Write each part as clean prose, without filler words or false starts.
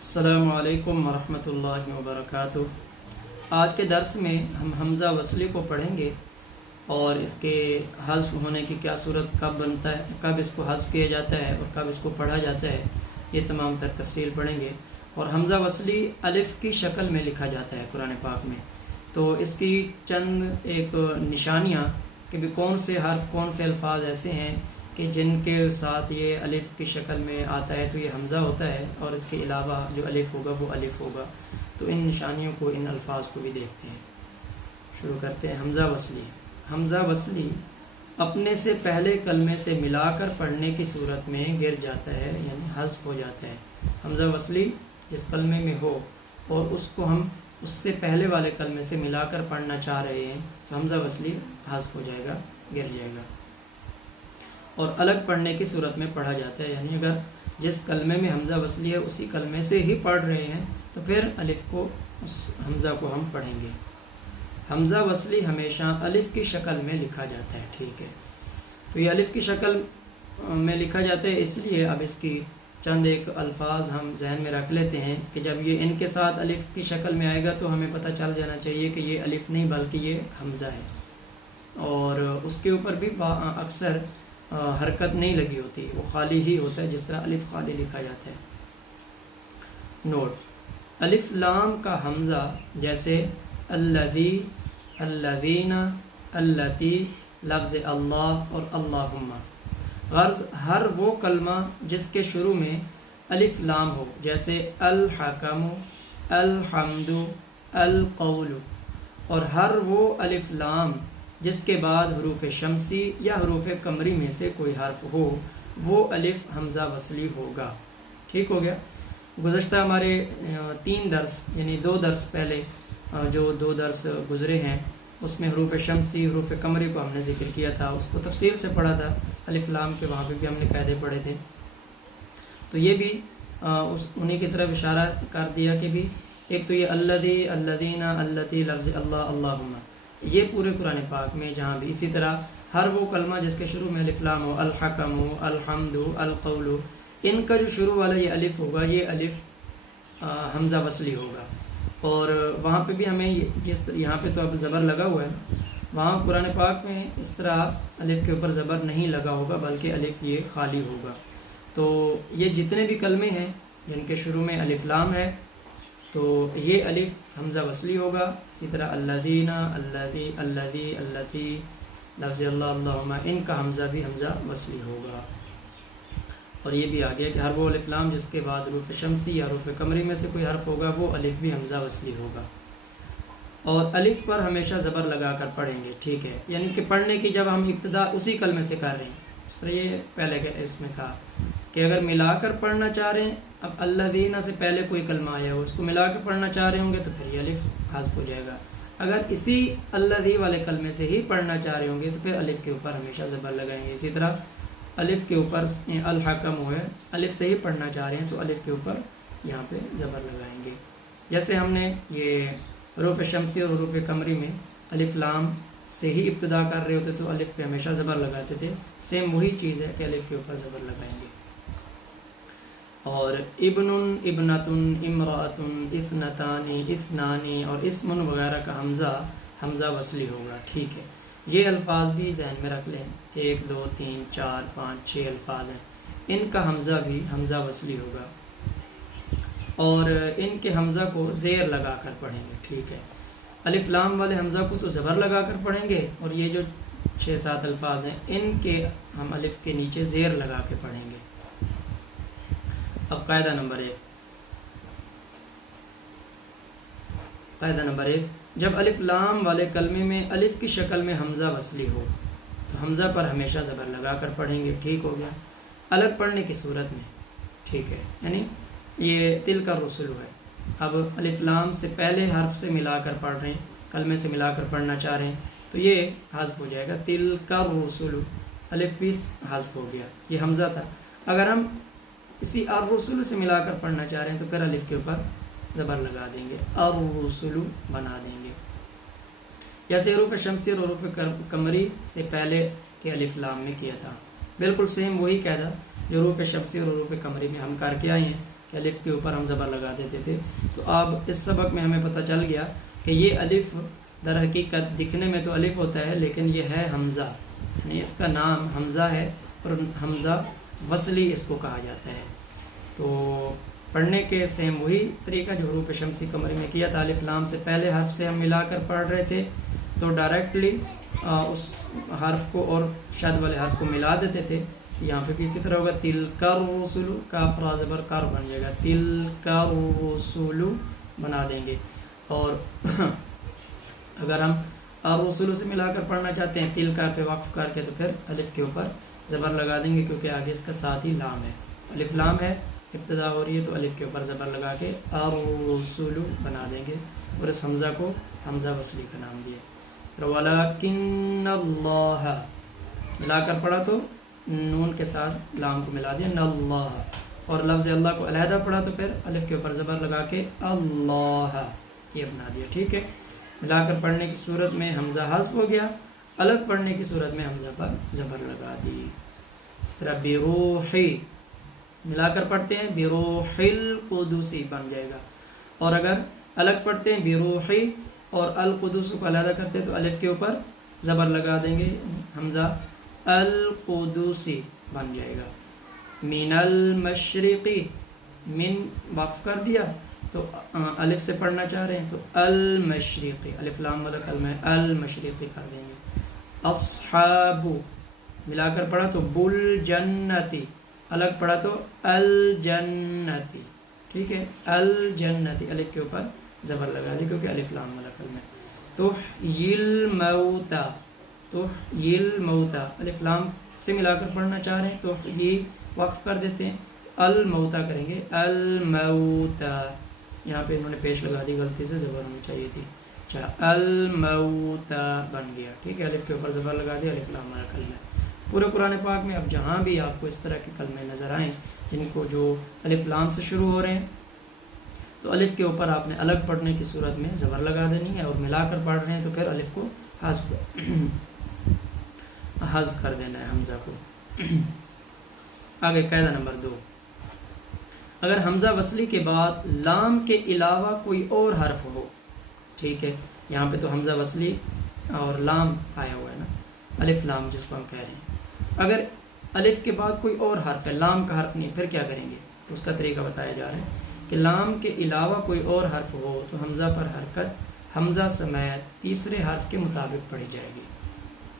السلام علیکم ورحمۃ اللہ وبرکاتہ۔ آج کے درس میں ہم حمزہ وصلی کو پڑھیں گے اور اس کے حذف ہونے کی کیا صورت کب بنتا ہے، کب اس کو حذف کیا جاتا ہے اور کب اس کو پڑھا جاتا ہے، یہ تمام تر تفصیل پڑھیں گے۔ اور حمزہ وصلی الف کی شکل میں لکھا جاتا ہے قرآن پاک میں، تو اس کی چند ایک نشانیاں کہ بھی کون سے حرف، کون سے الفاظ ایسے ہیں کہ جن کے ساتھ یہ الف کی شکل میں آتا ہے تو یہ حمزہ ہوتا ہے، اور اس کے علاوہ جو الف ہوگا وہ الف ہوگا۔ تو ان نشانیوں کو، ان الفاظ کو بھی دیکھتے ہیں۔ شروع کرتے ہیں۔ حمزہ وصلی۔ حمزہ وصلی اپنے سے پہلے کلمے سے ملا کر پڑھنے کی صورت میں گر جاتا ہے، یعنی حذف ہو جاتا ہے۔ حمزہ وصلی جس کلمے میں ہو اور اس کو ہم اس سے پہلے والے کلمے سے ملا کر پڑھنا چاہ رہے ہیں تو حمزہ وصلی حذف ہو جائے گا، گر جائے گا، اور الگ پڑھنے کی صورت میں پڑھا جاتا ہے۔ یعنی اگر جس کلمے میں حمزہ وصلی ہے اسی کلمے سے ہی پڑھ رہے ہیں تو پھر الف کو، اس حمزہ کو ہم پڑھیں گے۔ حمزہ وصلی ہمیشہ الف کی شکل میں لکھا جاتا ہے، ٹھیک ہے۔ تو یہ الف کی شکل میں لکھا جاتا ہے، اس لیے اب اس کی چند ایک الفاظ ہم ذہن میں رکھ لیتے ہیں کہ جب یہ ان کے ساتھ الف کی شکل میں آئے گا تو ہمیں پتہ چل جانا چاہیے کہ یہ الف نہیں بلکہ یہ حمزہ ہے، اور اس کے اوپر بھی اکثر حرکت نہیں لگی ہوتی، وہ خالی ہی ہوتا ہے، جس طرح الف خالی لکھا جاتا ہے۔ نوٹ: الف لام کا حمزہ جیسے الذی، الذین، اللتی، لفظ اللہ اور اللہم۔ غرض ہر وہ کلمہ جس کے شروع میں الف لام ہو، جیسے الحکم، الحمد، القول، اور ہر وہ الف لام جس کے بعد حروف شمسی یا حروف قمری میں سے کوئی حرف ہو، وہ الف حمزہ وصلی ہوگا۔ ٹھیک ہو گیا۔ گزشتہ ہمارے 3 درس، یعنی 2 درس پہلے جو 2 درس گزرے ہیں اس میں حروف شمسی، حروف قمری کو ہم نے ذکر کیا تھا، اس کو تفصیل سے پڑھا تھا، الف لام کے وہاں پہ بھی ہم نے قاعدے پڑھے تھے۔ تو یہ بھی انہی کی طرف اشارہ کر دیا کہ بھی ایک تو یہ الذی، الذین، اللتی، لفظ اللہ، اللہم، یہ پورے قرآن پاک میں جہاں بھی اسی طرح ہر وہ کلمہ جس کے شروع میں الف لام ہو، الحکم، الحمد، القول، ان کا جو شروع والا یہ الف ہوگا، یہ الف حمزہ وصلی ہوگا۔ اور وہاں پہ بھی ہمیں جس یہاں پہ تو اب زبر لگا ہوا ہے نا، وہاں قرآن پاک میں اس طرح الف کے اوپر زبر نہیں لگا ہوگا بلکہ الف یہ خالی ہوگا۔ تو یہ جتنے بھی کلمے ہیں جن کے شروع میں الف لام ہے تو یہ الف حمزہ وصلی ہوگا۔ اسی طرح الذین، الذی، الذی، اللتی، لفظ اللہ، اللہم، ان کا حمزہ بھی حمزہ وصلی ہوگا۔ اور یہ بھی آ گیا کہ ہر وہ الف لام جس کے بعد حروف شمسی یا حروف قمری میں سے کوئی حرف ہوگا وہ الف بھی حمزہ وصلی ہوگا۔ اور الف پر ہمیشہ زبر لگا کر پڑھیں گے، ٹھیک ہے، یعنی کہ پڑھنے کی جب ہم ابتدا اسی کلمے سے کر رہے ہیں، اس طرح یہ پہلے اس میں کہا کہ اگر ملا کر پڑھنا چاہ رہے ہیں، اب الذین سے پہلے کوئی کلمہ آیا ہو اس کو ملا کے پڑھنا چاہ رہے ہوں گے تو پھر یہ الف حذف ہو جائے گا۔ اگر اسی الذی والے کلمے سے ہی پڑھنا چاہ رہے ہوں گے تو پھر الف کے اوپر ہمیشہ زبر لگائیں گے۔ اسی طرح الف کے اوپر الحکم ہوئے، الف سے ہی پڑھنا چاہ رہے ہیں تو الف کے اوپر یہاں پہ زبر لگائیں گے۔ جیسے ہم نے یہ حروف شمسی اور حروف قمری میں الف لام سے ہی ابتدا کر رہے ہوتے تو الف پہ ہمیشہ زبر لگاتے تھے، سیم وہی چیز ہے کہ الف کے اوپر زبر لگائیں گے۔ اور ابن، ابنتن، امرأتن، اثنتان، اثنان اور اسم وغیرہ کا حمزہ وصلی ہوگا، ٹھیک ہے۔ یہ الفاظ بھی ذہن میں رکھ لیں، 1 2 3 4 5 6 الفاظ ہیں، ان کا حمزہ بھی حمزہ وصلی ہوگا، اور ان کے حمزہ کو زیر لگا کر پڑھیں گے، ٹھیک ہے۔ الف لام والے حمزہ کو تو زبر لگا کر پڑھیں گے، اور یہ جو 6 7 الفاظ ہیں ان کے ہم الف کے نیچے زیر لگا کے پڑھیں گے۔ اب قاعدہ نمبر 1، قاعدہ نمبر 1، جب الف لام والے کلمے میں الف کی شکل میں حمزہ وصلی ہو تو حمزہ پر ہمیشہ زبر لگا کر پڑھیں گے، ٹھیک ہو گیا۔ الگ پڑھنے کی صورت میں، ٹھیک ہے، یعنی یہ تل کا رسول ہے، اب الف لام سے پہلے حرف سے ملا کر پڑھ رہے ہیں، کلمے سے ملا کر پڑھنا چاہ رہے ہیں تو یہ حذف ہو جائے گا، تل کا رسول، الف بھی حذف ہو گیا، یہ حمزہ تھا۔ اگر ہم اسی الرسول سے ملا کر پڑھنا چاہ رہے ہیں تو پھر الف کے اوپر زبر لگا دیں گے، الرسول بنا دیں گے، جیسے حروف شمسی اور حروف قمری سے پہلے کے الف لام میں کیا تھا۔ بالکل سیم وہی قاعدہ جو حروف شمسی اور حروف قمری میں ہم کر کے آئے ہیں، کہ الف کے اوپر ہم زبر لگا دیتے تھے. تو اب اس سبق میں ہمیں پتہ چل گیا کہ یہ الف در حقیقت دکھنے میں تو الف ہوتا ہے لیکن یہ ہے حمزہ، یعنی اس کا نام حمزہ ہے اور حمزہ وصلی اس کو کہا جاتا ہے. تو پڑھنے کے سیم وہی طریقہ جو حروف شمسی قمری میں کیا تھا. الف لام سے پہلے حرف سے ہم ملا کر پڑھ رہے تھے تو ڈائریکٹلی اس حرف کو اور شد والے حرف کو ملا دیتے تھے. یہاں پہ بھی اسی طرح ہوگا تلک الرسل، کاف را زبر کر بن جائے گا، تلک الرسل بنا دیں گے. اور اگر ہم الرسل سے ملا کر پڑھنا چاہتے ہیں تل کا پہ وقف کر کے تو پھر الف کے اوپر زبر لگا دیں گے کیونکہ آگے اس کا ساتھ ہی لام ہے. الف لام ہے، ابتدا ہو رہی ہے تو الف کے اوپر زبر لگا کے الرسل بنا دیں گے اور اس حمزہ کو حمزہ وصلی کا نام دیا. وَلَكِنَّ اللَّهَ ملا کر پڑھا تو نون کے ساتھ لام کو ملا دیا نَاللَّهَ، اور لفظ اللہ کو علیحدہ پڑھا تو پھر الف کے اوپر زبر لگا کے اللہ یہ بنا دیا. ٹھیک ہے، ملا کر پڑھنے کی صورت میں حمزہ حذف ہو گیا، الگ پڑھنے کی صورت میں حمزہ پر زبر لگا دی. اس طرح بروحی ملا کر پڑھتے ہیں بروح القدسی بن جائے گا، اور اگر الگ پڑھتے ہیں بروحی اور القدس کو علیحدہ کرتے ہیں تو الف کے اوپر زبر لگا دیں گے، حمزہ القدسی بن جائے گا. من المشرقی من وقف کر دیا تو الف سے پڑھنا چاہ رہے ہیں تو المشرقی، الف لام والا کلمہ ہے المشرقی کر دیں گے. اصحاب ملا کر پڑھا تو بل جنتی، الگ پڑھا تو الجنتی. ٹھیک ہے، الجنتی الف کے اوپر زبر لگا دی کیونکہ الف لام والا کلمہ ہے. تحیی الموتى، تحیی الموتى الف لام سے ملا کر پڑھنا چاہ رہے ہیں تو یہ وقف کر دیتے ہیں، الموتى کریں گے الموتى. یہاں پہ انہوں نے پیش لگا دی، غلطی سے زبر ہونی چاہیے تھی. اچھا الموتى بن گیا. ٹھیک ہے، الف کے اوپر زبر لگا دیا، الف لام والا کلمہ ہے. پورے قرآن پاک میں اب جہاں بھی آپ کو اس طرح کے کلمے نظر آئیں جن کو جو الف لام سے شروع ہو رہے ہیں تو الف کے اوپر آپ نے الگ پڑھنے کی صورت میں زبر لگا دینی ہے، اور ملا کر پڑھ رہے ہیں تو پھر الف کو حذف کر دینا ہے حمزہ کو. آگے قاعدہ نمبر 2، اگر حمزہ وصلی کے بعد لام کے علاوہ کوئی اور حرف ہو. ٹھیک ہے، یہاں پہ تو حمزہ وصلی اور لام آیا ہوا ہے نا، الف لام جس کو ہم کہہ رہے ہیں. اگر الف کے بعد کوئی اور حرف ہے، لام کا حرف نہیں، پھر کیا کریں گے؟ تو اس کا طریقہ بتایا جا رہا ہے کہ لام کے علاوہ کوئی اور حرف ہو تو حمزہ پر حرکت حمزہ سمیت تیسرے حرف کے مطابق پڑھی جائے گی.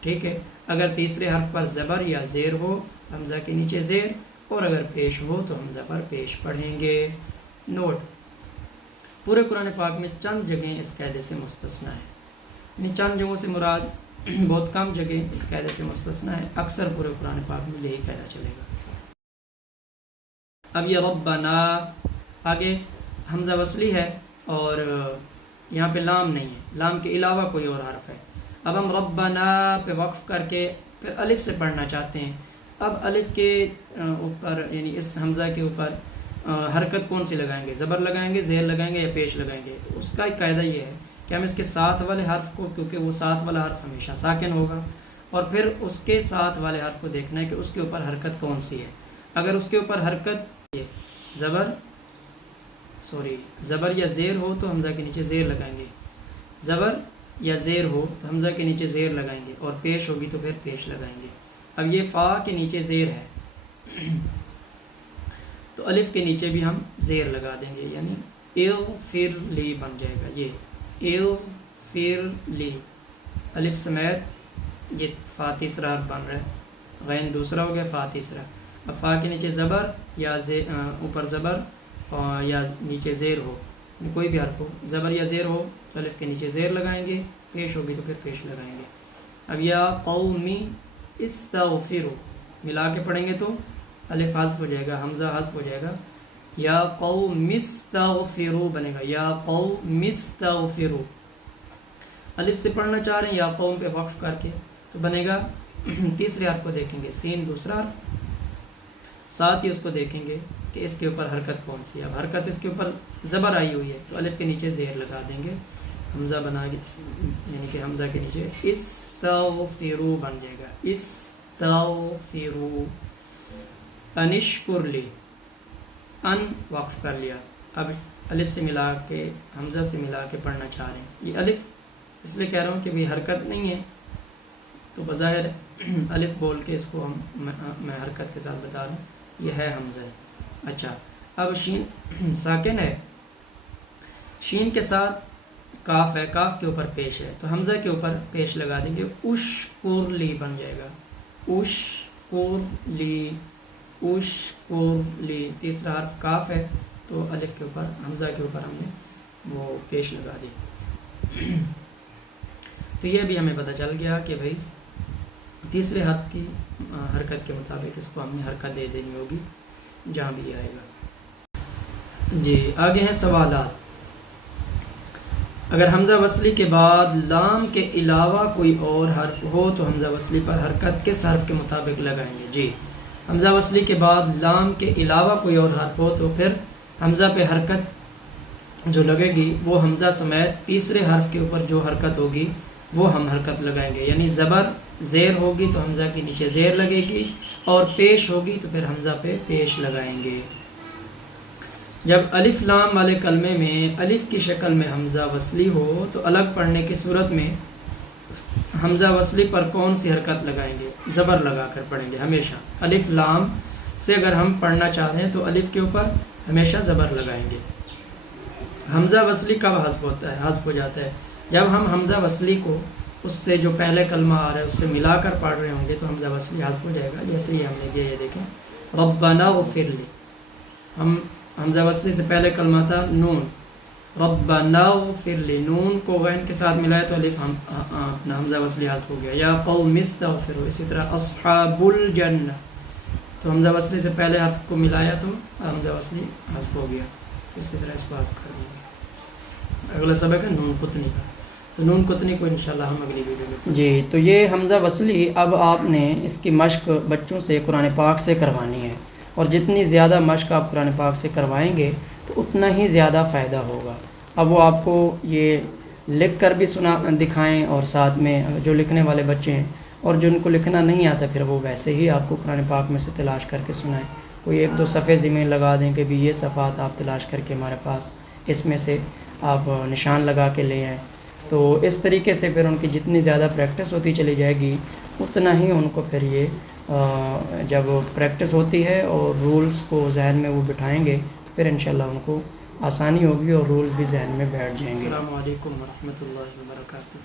ٹھیک ہے، اگر تیسرے حرف پر زبر یا زیر ہو حمزہ کے نیچے زیر، اور اگر پیش ہو تو حمزہ پر پیش پڑھیں گے. نوٹ، پورے قرآن پاک میں چند جگہیں اس قاعدے سے مستثنیٰ ہیں، یعنی چند جگہوں سے مراد بہت کم جگہ اس قاعدے سے مستثنیٰ ہے، اکثر پورے قرآن پاک میں یہی قاعدہ چلے گا. اب یہ ربنا آگے حمزہ وصلی ہے اور یہاں پہ لام نہیں ہے، لام کے علاوہ کوئی اور حرف ہے. اب ہم ربنا پہ وقف کر کے پھر الف سے پڑھنا چاہتے ہیں. اب الف کے اوپر یعنی اس حمزہ کے اوپر حرکت کون سی لگائیں گے؟ زبر لگائیں گے، زیر لگائیں گے یا پیش لگائیں گے؟ تو اس کا ایک قاعدہ یہ ہے کہ ہم اس کے ساتھ والے حرف کو، کیونکہ وہ ساتھ والا حرف ہمیشہ ساکن ہوگا، اور پھر اس کے ساتھ والے حرف کو دیکھنا ہے کہ اس کے اوپر حرکت کون سی ہے. اگر اس کے اوپر حرکت زبر یا زیر ہو تو حمزہ کے نیچے زیر لگائیں گے، زبر یا زیر ہو تو حمزہ کے نیچے زیر لگائیں گے، اور پیش ہوگی تو پھر پیش لگائیں گے. اب یہ فا کے نیچے زیر ہے تو الف کے نیچے بھی ہم زیر لگا دیں گے، یعنی اغفر لی بن جائے گا. یہ اغفر لی الف سمیت یہ فا تیسرا حرف بن رہا ہے، غین دوسرا ہو گیا، فا تیسرا. اب فا کے نیچے زبر یا اوپر زبر یا نیچے زیر ہو، کوئی بھی حرف ہو، زبر یا زیر ہو تو الف کے نیچے زیر لگائیں گے، پیش ہوگی تو پھر پیش لگائیں گے. اب یا قومی استغفروا ملا کے پڑھیں گے تو الف حذف ہو جائے گا، حمزہ حذف ہو جائے گا، یا قوم استغفروا بنے گا، یا قوم استغفروا. الف سے پڑھنا چاہ رہے ہیں یا قوم پہ وقف کر کے تو بنے گا، تیسرے حرف کو دیکھیں گے، سین دوسرا حرف، ساتھ ہی اس کو دیکھیں گے کہ اس کے اوپر حرکت کون سی ہے. اب حرکت اس کے اوپر زبر آئی ہوئی ہے تو الف کے نیچے زیر لگا دیں گے، حمزہ بنا یعنی کہ حمزہ کے نیچے استغفروا بن جائے گا، استغفروا. انشکر لی ان وقف کر لیا، اب الف سے ملا کے حمزہ سے ملا کے پڑھنا چاہ رہے ہیں۔ یہ الف اس لیے کہہ رہا ہوں کہ بھی حرکت نہیں ہے، تو بظاہر الف بول کے اس کو میں حرکت کے ساتھ بتا رہا ہوں، یہ ہے حمزہ ہے۔ اچھا، اب شین ساکن ہے، شین کے ساتھ کاف ہے، کاف کے اوپر پیش ہے، تو حمزہ کے اوپر پیش لگا دیں گے، اشکرلی بن جائے گا، اشکرلی، اشکرلی۔ تیسرا حرف کاف ہے تو الف کے اوپر حمزہ کے اوپر ہم نے وہ پیش لگا دی۔ تو یہ بھی ہمیں پتہ چل گیا کہ بھائی تیسرے حرف کی حرکت کے مطابق اس کو ہم نے حرکت دے دینی ہوگی جہاں بھی آئے گا۔ جی آگے ہیں سوالات۔ اگر حمزہ وصلی کے بعد لام کے علاوہ کوئی اور حرف ہو تو حمزہ وصلی پر حرکت کس حرف کے مطابق لگائیں گے؟ جی حمزہ وصلی کے بعد لام کے علاوہ کوئی اور حرف ہو تو پھر حمزہ پہ حرکت جو لگے گی وہ حمزہ سمیت تیسرے حرف کے اوپر جو حرکت ہوگی وہ ہم حرکت لگائیں گے، یعنی زبر زیر ہوگی تو حمزہ کے نیچے زیر لگے گی، اور پیش ہوگی تو پھر حمزہ پہ پیش لگائیں گے۔ جب الف لام والے کلمے میں الف کی شکل میں حمزہ وصلی ہو تو الگ پڑھنے کی صورت میں حمزہ وصلی پر کون سی حرکت لگائیں گے؟ زبر لگا کر پڑھیں گے ہمیشہ۔ الف لام سے اگر ہم پڑھنا چاہ رہے ہیں تو الف کے اوپر ہمیشہ زبر لگائیں گے۔ حمزہ وصلی کب حذف ہوتا ہے؟ حذف ہو جاتا ہے جب ہم حمزہ وصلی کو اس سے جو پہلے کلمہ آ رہا ہے اس سے ملا کر پڑھ رہے ہوں گے تو حمزہ وصلی حذف ہو جائے گا۔ جیسے ہی ہم نے دیا، یہ دیکھیں ربنا اغفر لی، ہم حمزہ وصلی سے پہلے کلمہ تھا نون، ربنا اغفر لی، نون کو غین کے ساتھ ملایا تو الف اپنا حمزہ وصلی حذف ہو گیا۔ یا قوم استغفروا، اسی طرح اصحاب الجنہ، تو حمزہ وصلی سے پہلے حرف کو ملایا تو حمزہ وصلی حذف ہو گیا، تو اسی طرح اس کو حذف کر دیں گے۔ اگلا سبق ہے نون قطنی کا، تو نون قطنی کو انشاءاللہ ہم اگلی ویڈیو میں۔ جی تو یہ حمزہ وصلی اب آپ نے اس کی مشق بچوں سے قرآن پاک سے کروانی ہے، اور جتنی زیادہ مشق آپ قرآن پاک سے کروائیں گے تو اتنا ہی زیادہ فائدہ ہوگا۔ اب وہ آپ کو یہ لکھ کر بھی دکھائیں، اور ساتھ میں جو لکھنے والے بچے ہیں اور جن کو لکھنا نہیں آتا پھر وہ ویسے ہی آپ کو قرآن پاک میں سے تلاش کر کے سنائیں۔ کوئی ایک دو صفحے زمین لگا دیں کہ بھی یہ صفحات آپ تلاش کر کے ہمارے پاس اس میں سے آپ نشان لگا کے لے آئیں، تو اس طریقے سے پھر ان کی جتنی زیادہ پریکٹس ہوتی چلی جائے گی اتنا ہی ان کو پھر یہ جب پریکٹس ہوتی ہے اور رولز کو ذہن میں وہ بٹھائیں گے تو پھر انشاءاللہ ان کو آسانی ہوگی اور رولز بھی ذہن میں بیٹھ جائیں گے۔ السلام علیکم ورحمۃ اللہ وبرکاتہ۔